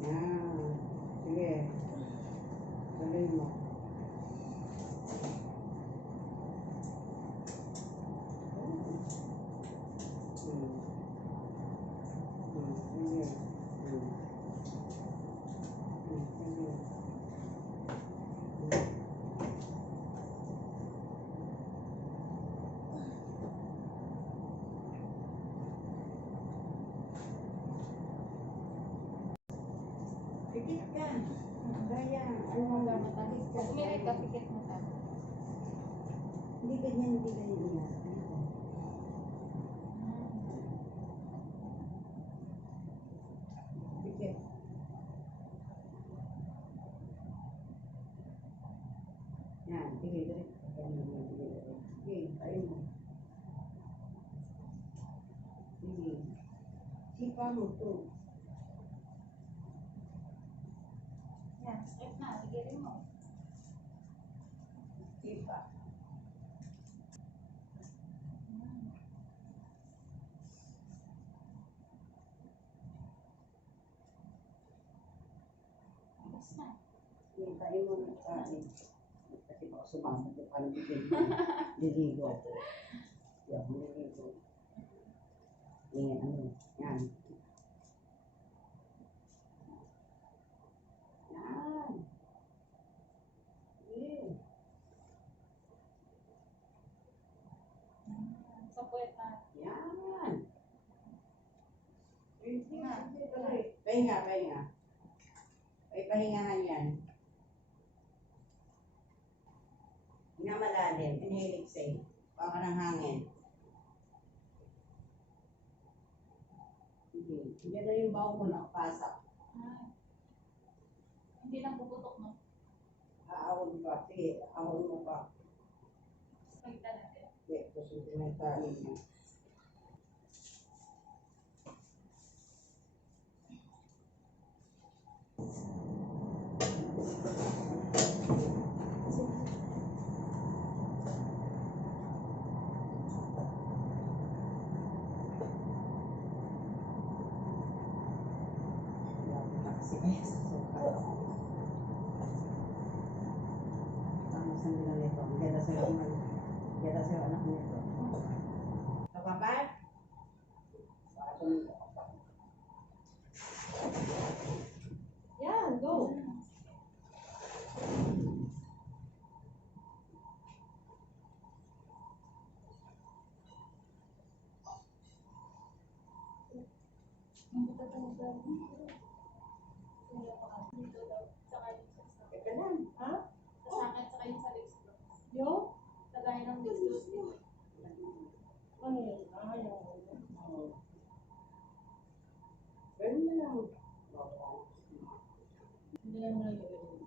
Yan. Sige. Tuloy mo. Sige. Sige. Pikit ka. Kaya, Matalis ka. Umirit ka, pikit mo ka. Hindi ganyan yan. Pikit. Yan, sige, sige. Sige, tayo mo. Sige. Sipa mo to. Yan, straight na. Ligirin mo. Sipa. Alas na. Sige, tayo mo na kain. Kasi baka sumama ko pa ng liligo ako. Hindi ako niligo. Yan. Yan. Sige. Sa puweta. Yan. Pahinga, pahinga. Ay, pahingahan yan. Hinga malalim. Inhale, exhale. Baka ng hangin. Sige. Yan na yung baho mo nakapasak. Hindi lang puputok mo. Aahon pa. Sige, ahon mo pa. Pagkita natin. Sige, pusutin mo yung kain mo. Anak nito. Kapapat? Yan, go. Teka lang, ha? Sa sakit, saka yung sa legs ko. Yung? Lagay ng legs ko. Ano yun? Ah, yung... Pero na lang. Hindi lang mo lang yun.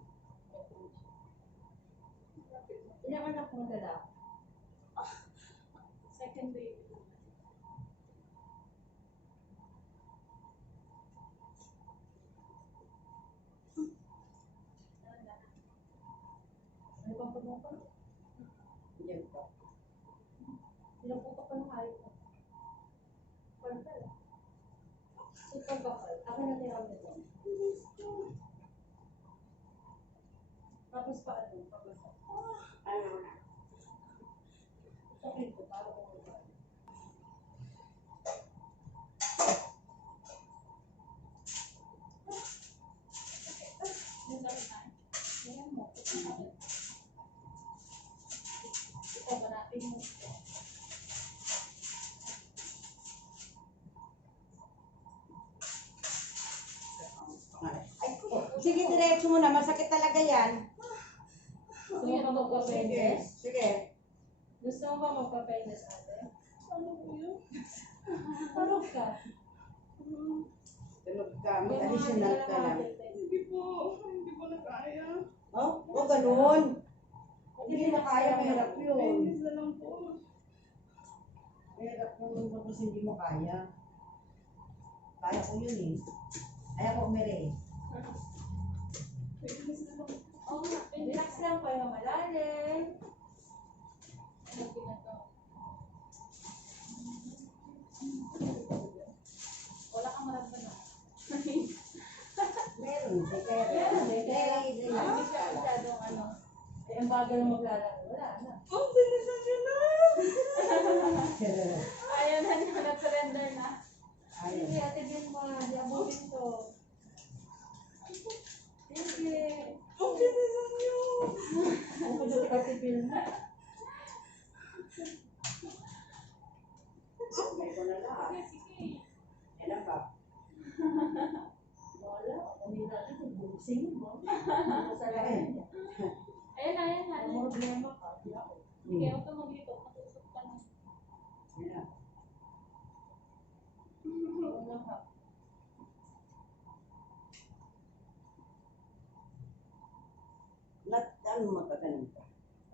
Ilang anak mo dala? Second baby. Ano bang pagmukha? Yan pa. Ilang putok pa ng hayop ko. Pagkal. So, pagkakal. Ako na tinawag nito. Tapos pa ano? Pagkasal. Ano? Sakin ko, para ko ba? Ayan mo. Ito, barating mo ito. Sige, diretso mo na. Masakit talaga yan. Gusto mo ba magpa-fairness? Sige. Gusto mo ba magpa-fairness, ate? Ano po yun? Parang ka. Tulog ka. Mag-additional ka lang. Hindi po. Hindi ko na kaya. Oh, o ganun. Hindi mo kaya, mahirap yun. Fairness na lang po. Mahirap yun tapos hindi mo kaya. Kaya ko yun eh. Kaya ko umere. Fairness na lang. Oo nga. Relax lang kayo, malalim. Ano ginagawa? Wala kang maramdaman. hindi kaya Hindi siya masyadong ano. Eh, ang bagal ng maglalaki. Wala na. Ang bilisan niyo na! Ayaw na niya, nag-surrender na. Ayun. Sige, ate Vilma, diabulin ko. Sige. Ang bilisan niyo! Ako pa dito kasi Vilma. May ko na lang. Ilan ba? Wala. Hindi natin kung buksing mo. Masalayan niya. Ayan na, ayan na. Ang problema ka. Sige, huwag ka maglito. Matusok ka na. Ilan? Wala ka. Ano magkaganon ka?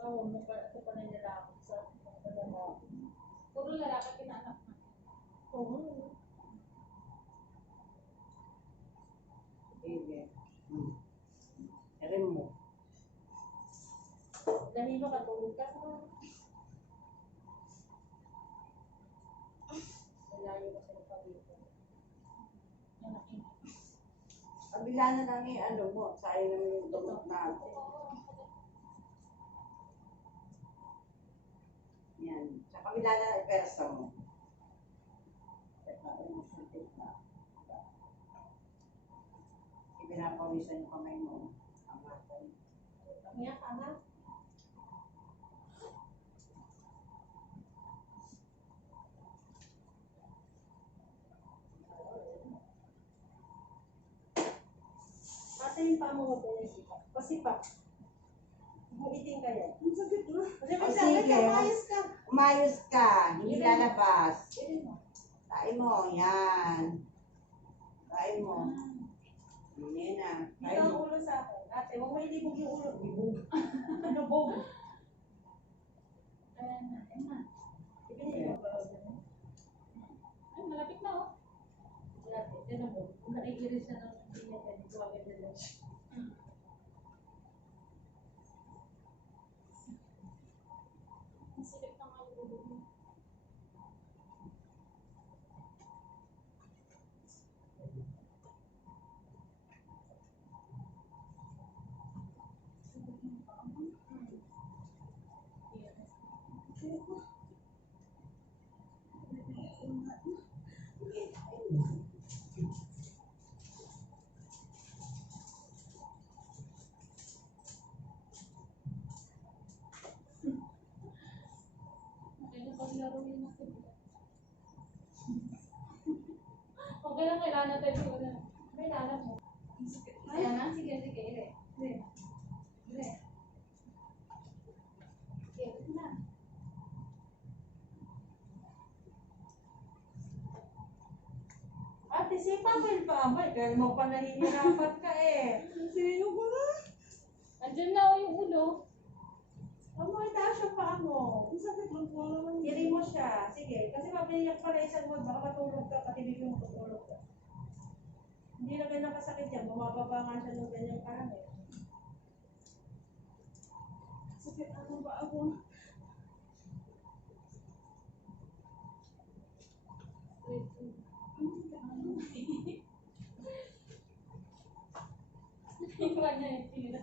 Oo, ito pa na nila ako sa pagkagano. Puro lalaki pinaanak na. Oo. Sige. Erin mo. Danilo ka, tulog ka sa malayo ka sa pagkagano. Anak yun. Kabila na lang yung ano mo. Sayang naman yung tumot natin. Yan. Sa kabila na lang ipersa mo. Pinapawisan yung kamay mo. Ang matay. Kanya ka ha? Ate yung pamo mo ba yung sipa? Pasipa. Bumiting ka yan. Ang sakit na. Kasi O may sige, sabi ka, ayos ka. umayos ka. Hindi lalabas. Pwede mo. Tain mo. Yan. Tain mo. Yan na. Dito Tain ang mo. ulo sa akin. Ate, huwag mo ilibog yung ulo. Libog. Ano bog? Ayan na, ayan na. Ibigay mo ba? Ay, malapit na oh. Ate, tinan mo. Kung naiiris na ng hindi niya pwede ko agad na lang. Ang sikip ng alubog mo. Paglaro yun ako. Okay lang, kailangan natin ito na. May nanak mo. Ayan na, sige, sige, ire. Ire. Ire. Sige, ito na. Ate, si Pamel pa, abay, kaya mo pa nahihirapat ka eh. Sino ko na? Andiyan na yung ulo. Huwag mo itaas yung paa mo. Ang sakit ng pulo naman. Tiri mo siya. Sige, kasi mapiniyak pa na isang word, baka matulog ka, patibig mo tutulog ka. Hindi na ganyan kasakit yan, bumababa nga siya ng ganyang parang eh. Sakit ano ba ako? Iwan niya yung tinila.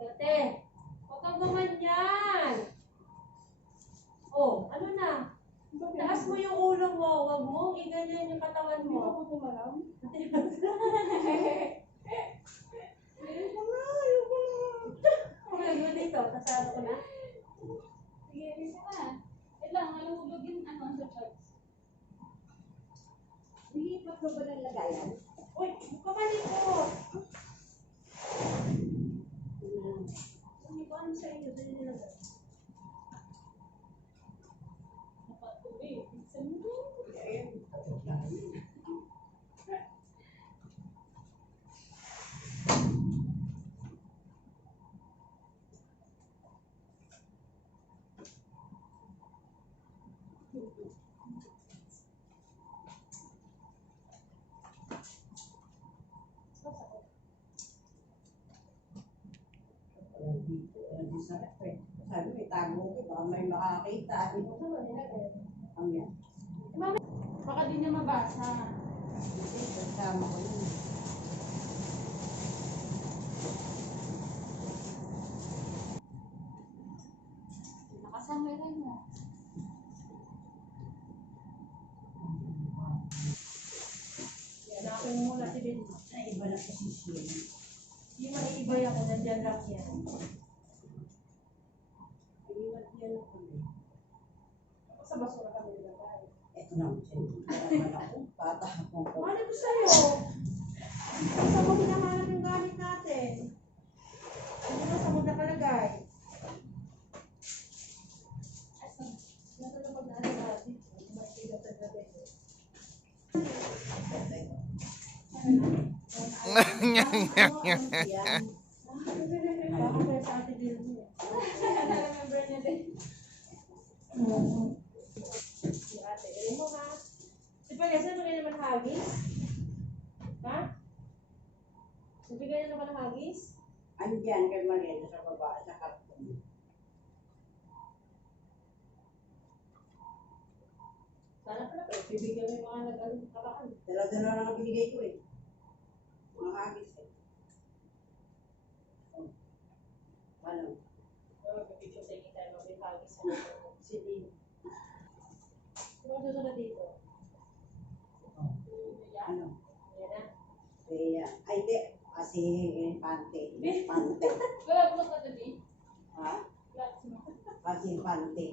Ate, huwag kang gumanyan. Oh, ano na? Taas mo yung ulo mo, huwag mo iganyan yung katawan Hindi mo. ako gumalaw. Ayoko na mo dito, sasado ko na. Sige, isa ka. Wait lang, malulog yung ano sa charts. Nilipat mo ba ng lagayan? Uy, buka malikot. Masarap eh. Sabi mo, itago ko, baka may makakita. Ano ba nilagay? Ang yan. Baka di niya mabasa. Hindi, kasama ko yun. Nakasama rin mo. Hanapin mo muna si Ben. Ay, iba na kasi siya. Hindi maiibay ako, nandyan lang yan. Iwan yan ako eh. Sa basura kami nilagay. Eto na, sinaman ako. Tatapon ko. Mali ko sa'yo. Saan mo hinahanap yung gamit natin? Hindi mo saan mo nakalagay. Nasa na pag-naalala natin. Makikita sa gabi. Baka kaya sa atin din mo. Na-remember niya din. Si ate, alam mo ha? Si Pagasa, mo naman hagis? Ha? Nabigay na naman ng hagis? Andyan kay Mariana sa baba, sa karton. Sana pala, pero bibigyan mo yung mga nag-alun. Dalaw-dalaw na nga binigay ko eh. Mga hagis eh. Oh. Ano? Pero bibigyan sa inyo tayo mag-hagis. Sige. Ano ang susunod dito? Oh. Yan? Ano? Yan na. Kaya, ay di, kasi pante. Pante. Galap mo ka tabi? Ha? Galap mo. Kasi pante.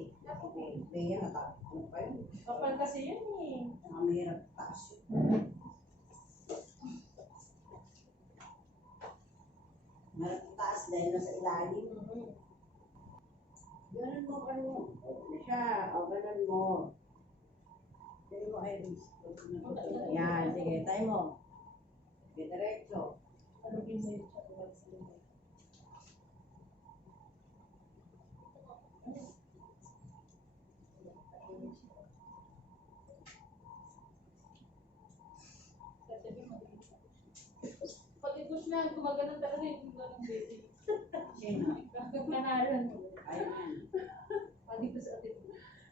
Kaya nata. Ano pa yun? Kapal kasi yun eh. Mahirap taas yun. Mahirap taas dahil nasa ilalim. Ganun mo, ano? Ano siya? O, ganun mo. Sige mo, Iris. Yan, sige, tayo mo. Sige, diretso. Ano ginsa yung chat? Pag-ibus na, gumaganon talaga yung ng baby. Sino? Kanaran mo. Ayun yan. Pag-ibus sa atin.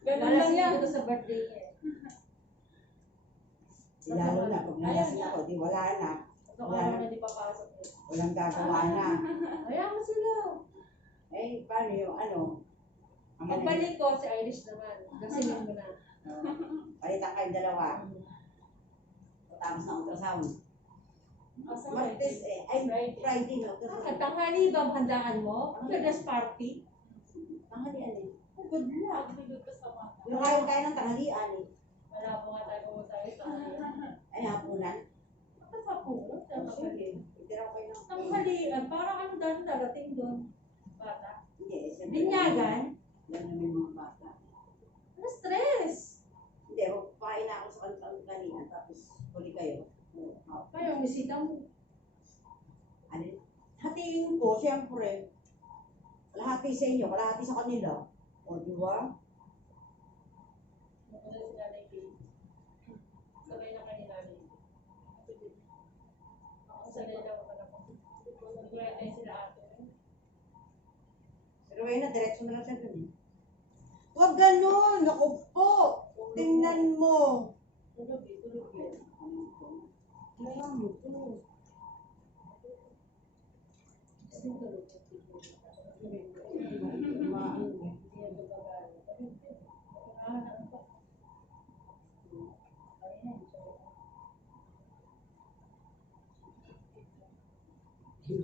Ganun lang yan. Ito sa birthday niya. Lalo na, pag nalasing ako, di wala na. Ito ka na di papasok eh. Walang gagawa na. Ayaw mo sila. Eh, paano yung ano? Ang Pagbalik ko, si Irish naman. Gasinin mo na. palitan kayong dalawa. Tapos na ultrasound. Martes eh. Ay, Friday na ultrasound. At tanghali ba ang handaan mo? Dress party? Tanghalian eh. Good luck. Good ka sa mga. Yung kayo kayo ng tanghalian eh. Wala po nga tayo pumunta ito. Ay, hapunan. Bakit pa po? Sige. Itiraw kayo ng... Tanghalian, parang ang darating doon. Bata. Hindi, siyempre. Binyagan? Yan na may mga bata. Ano stress? Hindi, magpakain na ako sa kantang kanina. Tapos, huli kayo. Kayo, ang bisita mo. Ano? Hatiin ko, siyempre. Kalahati sa inyo, kalahati sa kanila. O, di ba? Napunta si Nanay Kay. Sabay na kanila rin. Ako sanay lang ako na po. Nagkaya tayo sila ate. Pero ngayon na, diretso na lang siya dun eh. Huwag ganun! Naku po! Tingnan mo! Tulog eh, tulog eh. Kaya mo to. Kasi tulog.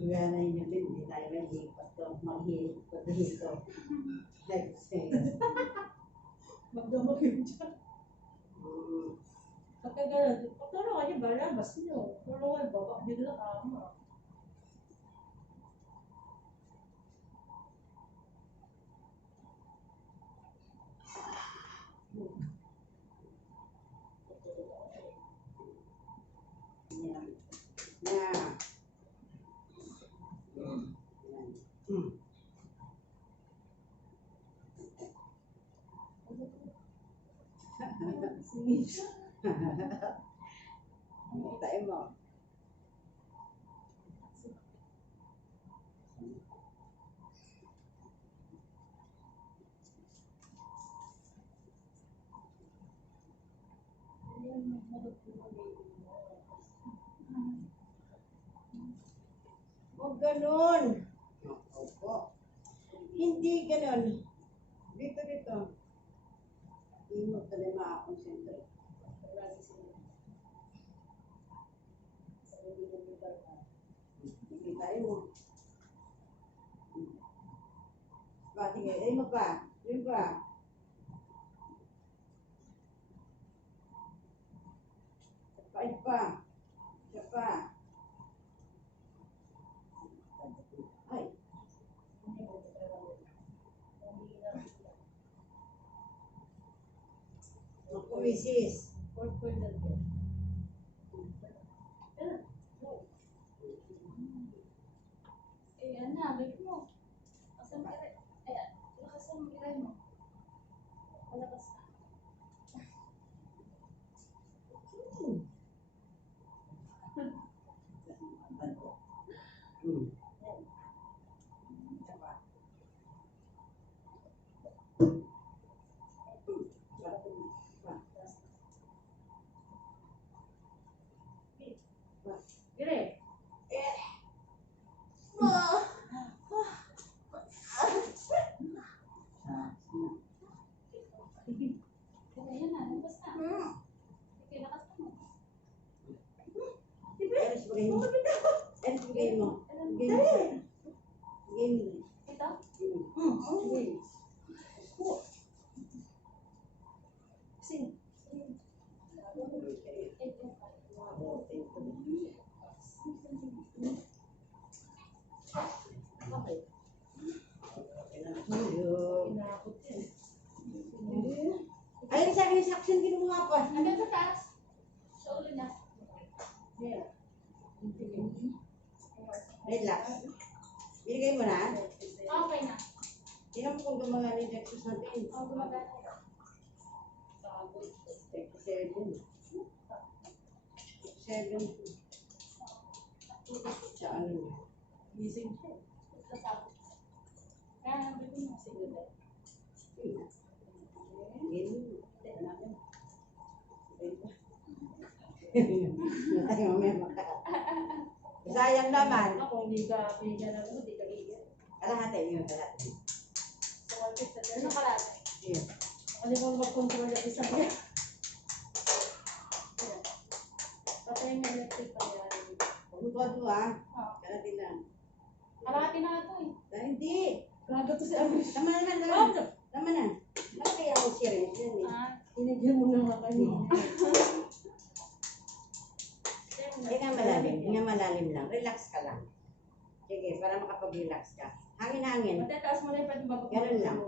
Kaya na yun yung hindi tayo nag-iipat to. Mag-iipat dito. Let's say. Magdamag yun dyan. Pagka gano'n, pagtulungan niyo ba, labas niyo. Tulungan ba, baka dito na kama. Yan. Na. Tayo mo. Huwag ganun. Opo. Hindi ganun. Dito, dito. Hindi mo talaga makakonsentrate. Hindi tayo mo. Ba, sige. Ay mo pa. Yun pa. Isa pa. Isa pa. Ay. Naku, misis. Eh, ano na, balik mo. Asan ka rin? Eh, lakasan mo iray mo. Palakas na. Hmm. Dire. Kaya yan na, lakas na. Sige, lakas na mo. Alis bagay mo. Alis bagay mo. Bagay mo siya. Bagay mo. Ito? Bagay mo. Sing. Okay. Inakot yan. Ayun sa akin yung saksyon kinuha pa. Hanggang sa taas. Sa ulo na. Yeah. Relax. Binigay mo na. Okay na. Tingnan mo kung gumagana yung Dexus natin. Oh, gumagana. Pagod. 37. 7. Sa ano niya. Gising siya. Sasabot. Kaya nabi ko yung sige na. Sayang naman. Ako, hindi ka pinigyan ng hindi ka bigyan. Kalahati yun, kalahati. So, ano kalate? Yun. Ano mo mag-control yung isang yan? Patay ng electric pa yan. Huwag mo konto ah. Oo. Kalahati lang. Kalate na ito eh. Hindi. Grabe to si Amish. Tama na, tama na. Tama na. Bakit kaya ako serious yan eh? Hinigyan mo na nga kanina. Hinga malalim lang. Relax ka lang. Sige, para makapag-relax ka. Hangin-hangin. Matataas mo na yung pwede babak. Ganun lang.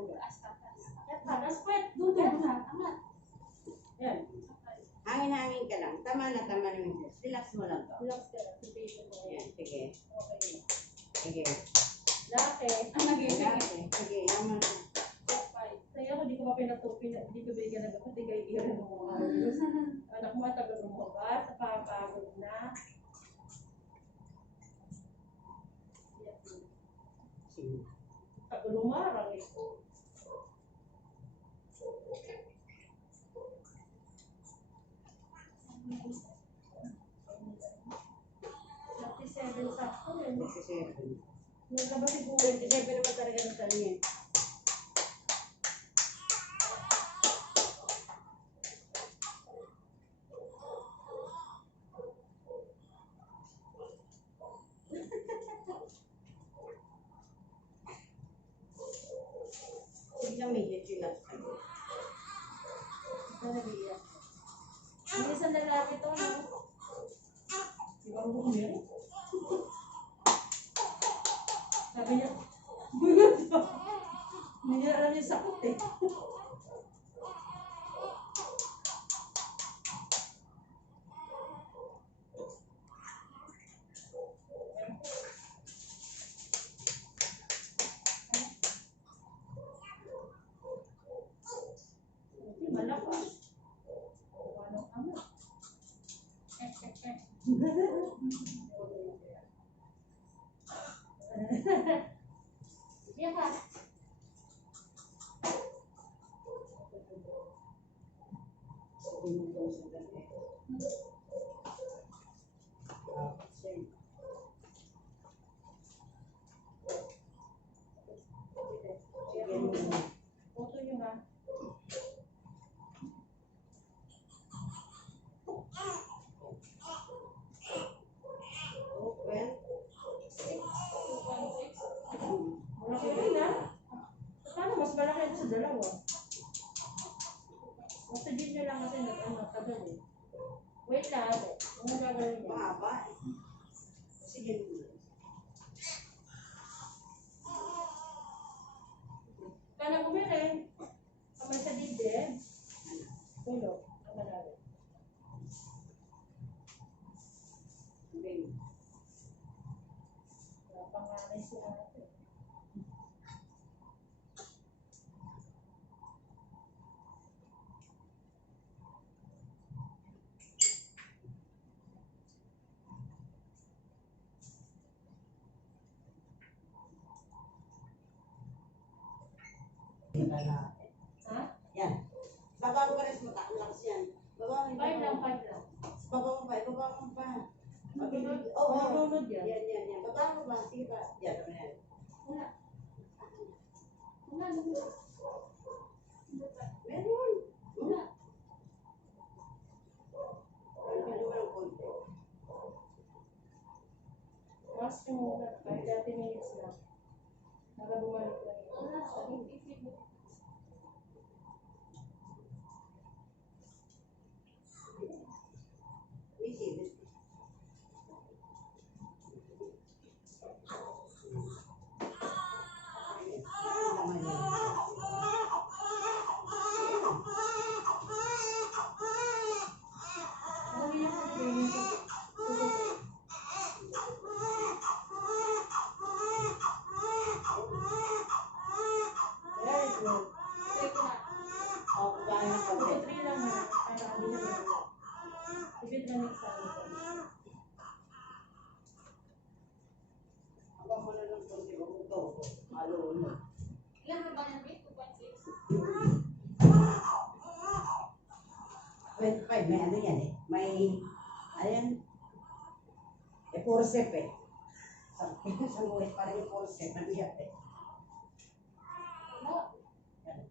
Tapos pwede, doon na. Angat. Yan. Hangin-hangin ka lang. Tama na yung Diyos. Relax mo lang to. Relax ka lang. Sabihin mo. Ayan, sige. Okay. Sige. Laki. Ang nagiging. Sige, yaman na. Kaya ako di ko mapinatupin, di ko bigyan ng dapat, di kayo iran ng mga ayos. Anak mo, tagal mo ba? Napapagod na. Sige. Tagal lumarang eh. Seven sakto eh. 27. Nagkaba siguro. 27 naman talaga ng tali yan. Sige lang, may relax ka. Nalabiya. Hindi isang lalaki to, no? Di ba mo kumiri? Sabi niya, hindi niya alam yung sakit eh. Malakas. Anong ano? Iya, Pak. sa dalawa. Oxygen nyo lang kasi nagtagal eh. Wait lang ate. Ano gagawin niya? Mahaba. Sige muna. Kala ko meron. Kamay sa dibdib. Tulog. Ang malalim. Okay. Panganay si ate. Ha? Yan. Baba mo pa rin sa mata. Ang lakas yan. Baba mo. 5 lang, 5 lang. Baba mo pa. Baba mo pa. Mabunod. Oo. Mabunod yan. Yan. Baba mo pa. Sige pa. Yan. Naman yan. Wala. Wala. Wala. Meron. Wala. Meron ng konti. Mas yung muna. Kahit 30 minutes lang. Para bumalik lang yun. Busy. Naman yan. Ano yung sabihin ko? Very good. Oh, kaya ng konti. 2-3 lang na. Para hindi na wala. Ibig na next time. Abang mo na ng konti. Huwag mo to. Halo mo. Ilan na ba yan, Rick? 2.6? 25. May ano yan eh. May, ano yan? Eh, puro sep eh. Sa buhay parang yung puro sep. Nabiyat eh. Wala. Yan.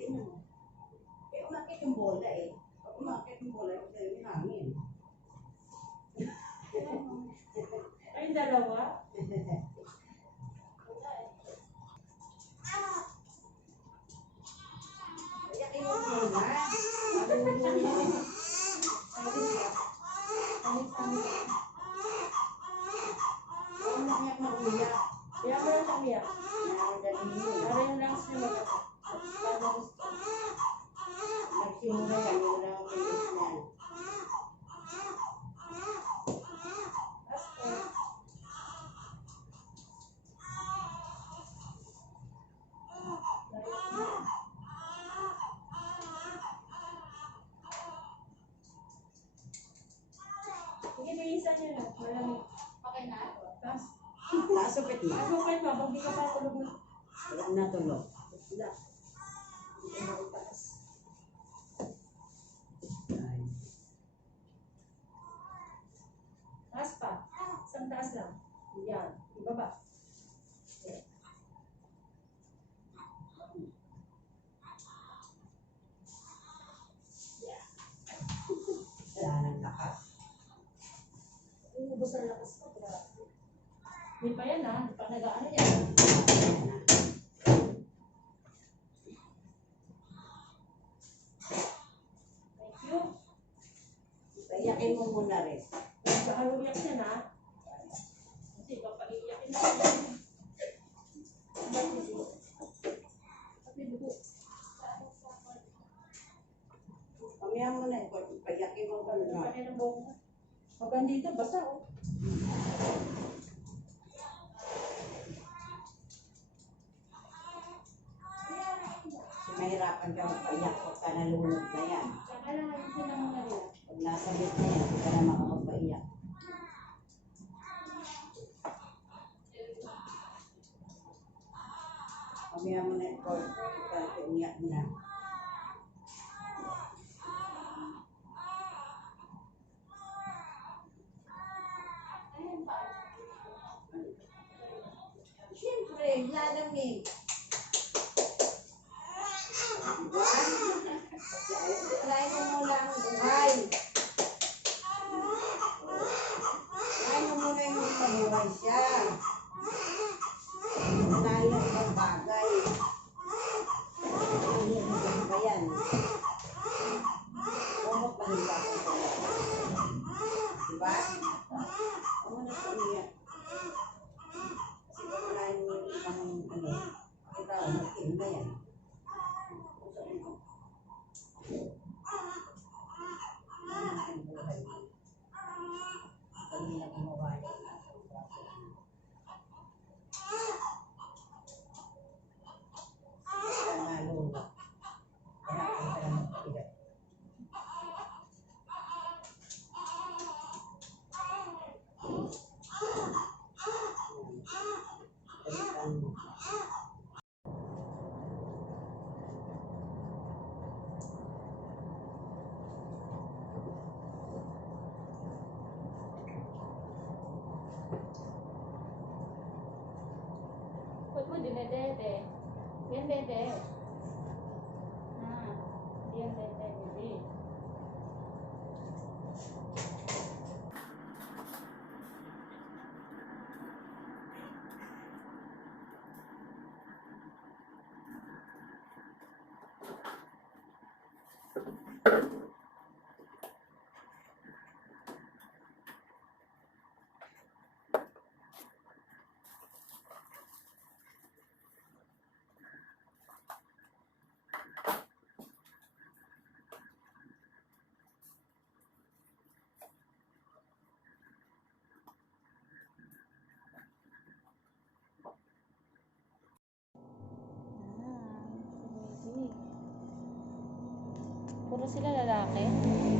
Tingnan mo. Eh, umakit yung bola eh. Pag umakit yung bola, yung sa'yo yung hangin. Ay, dalawa? Yakin mo muna. Huwag mo kaya mag-uyak. Kaya mo lang umiyak. Dali mo. Para yung lungs niya maganda. Para gusto. Nagsimula yan, yung lang ang bilis niyan. Asko. Sige, bihisan niyo na. Malamig. Okay na? Tapos, Nasupit mo. ano kayo ba? Pag di ka pa tulog na. Wala na tulog. Wala. Hindi mo itaas. Ay. Taas pa. Isang taas lang. Yan. Ibaba. Okay. Wala nang lakas. Uubos ang lakas ko. Grabe. Hindi pa yan ha. Hindi pa nag-ano yan. Thank you. Yakin mo muna rin. Nagkahaluyak siya na. Kasi papaiyakin na siya. Ba't hindi? Pati dugo. Pamaya mo na ito. Payakin mo muna. Pati ng buhok mo. Hanggang dito, basa oh. Kasi mahirapan ka magpayak pagka nalunod na yan. Saka lang ayun sila mga nila. Pag nasa bit na yan, hindi ka na makakapaiyak. Pamaya mo na ito. Pagka umiyak mo na. Siyempre, lalamig. Try mo muna ang buhay. Try mo muna yung mabuhay siya. Wala yung ibang bagay. mo, dinedede. Yan dede. Ah, yan dede, baby. Puro sila lalaki.